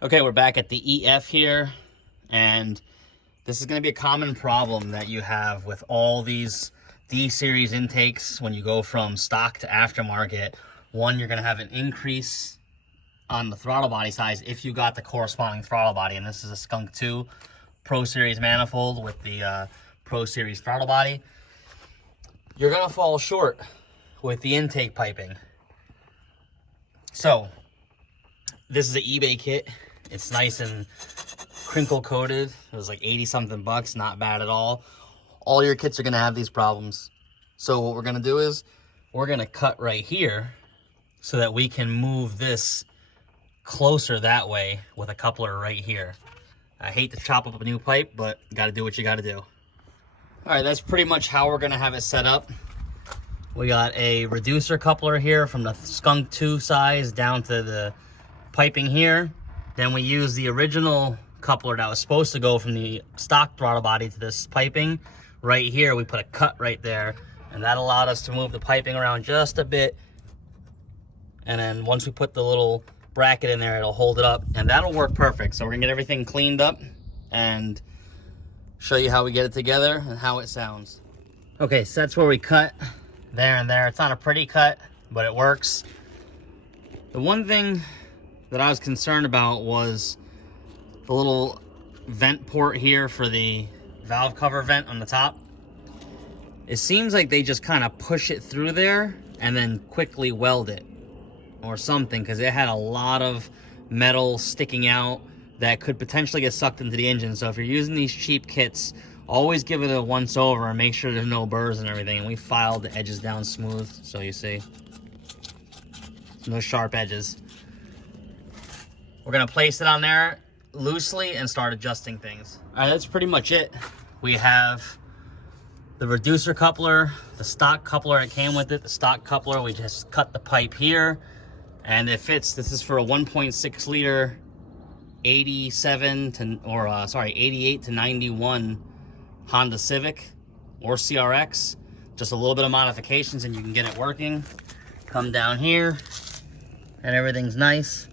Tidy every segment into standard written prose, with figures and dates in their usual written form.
Okay, we're back at the EF here, and this is going to be a common problem that you have with all these D-series intakes when you go from stock to aftermarket. One, you're going to have an increase on the throttle body size if you got the corresponding throttle body, and this is a Skunk 2 Pro Series manifold with the Pro Series throttle body. You're going to fall short with the intake piping. So, this is an eBay kit. It's nice and crinkle coated. It was like 80 something bucks, not bad at all. All your kits are gonna have these problems. So what we're gonna do is we're gonna cut right here so that we can move this closer that way with a coupler right here. I hate to chop up a new pipe, but you gotta do what you gotta do. All right, that's pretty much how we're gonna have it set up. We got a reducer coupler here from the Skunk 2 size down to the piping here. Then we use the original coupler that was supposed to go from the stock throttle body to this piping. Right here, we put a cut right there, and that allowed us to move the piping around just a bit. And then once we put the little bracket in there, it'll hold it up, and that'll work perfect. So we're gonna get everything cleaned up and show you how we get it together and how it sounds. Okay, so that's where we cut, there and there. It's not a pretty cut, but it works. The one thing that I was concerned about was the little vent port here for the valve cover vent on the top. It seems like they just kind of push it through there and then quickly weld it or something, because it had a lot of metal sticking out that could potentially get sucked into the engine. So if you're using these cheap kits, always give it a once over and make sure there's no burrs and everything. And we filed the edges down smooth, so you see no sharp edges. We're gonna place it on there loosely and start adjusting things. All right, that's pretty much it. We have the reducer coupler, the stock coupler that came with it, the stock coupler. We just cut the pipe here and it fits. This is for a 1.6 liter 88 to 91 Honda Civic or CRX. Just a little bit of modifications and you can get it working. Come down here and everything's nice.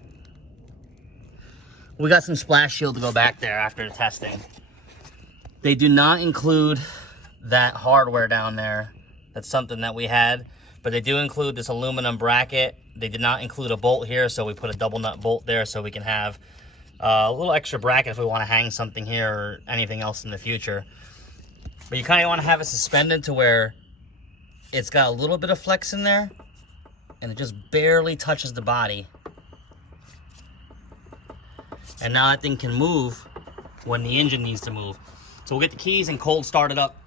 We got some splash shield to go back there after the testing. They do not include that hardware down there. That's something that we had, but they do include this aluminum bracket. They did not include a bolt here, so we put a double nut bolt there so we can have a little extra bracket if we want to hang something here or anything else in the future. But you kind of want to have it suspended to where it's got a little bit of flex in there and it just barely touches the body. And now that thing can move when the engine needs to move. So we'll get the keys and cold start it up.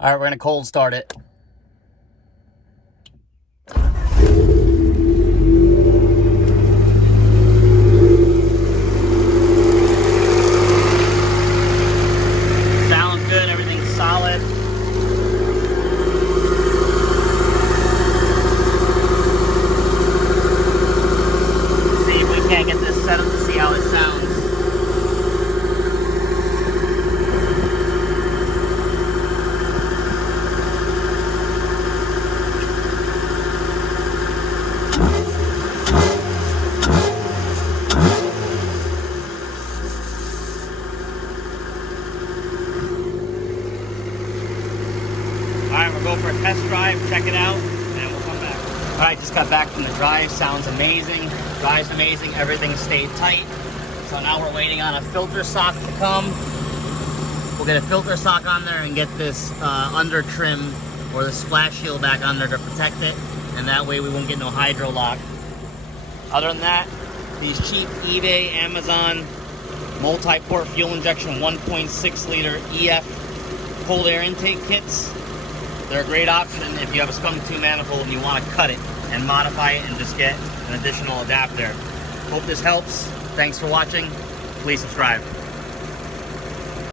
All right, we're gonna cold start it. Sounds good, everything's solid. See if we can't get this set up to see how it sounds. Alright, we'll go for a test drive, check it out, and then we'll come back. Alright, just got back from the drive. Sounds amazing. Drives amazing. Everything stayed tight. So now we're waiting on a filter sock to come. We'll get a filter sock on there and get this under trim or the splash shield back on there to protect it. And that way we won't get no hydro lock. Other than that, these cheap eBay, Amazon, multi-port fuel injection 1.6 liter EF cold air intake kits. They're a great option if you have a Skunk 2 manifold and you want to cut it and modify it and just get an additional adapter. Hope this helps. Thanks for watching. Please subscribe.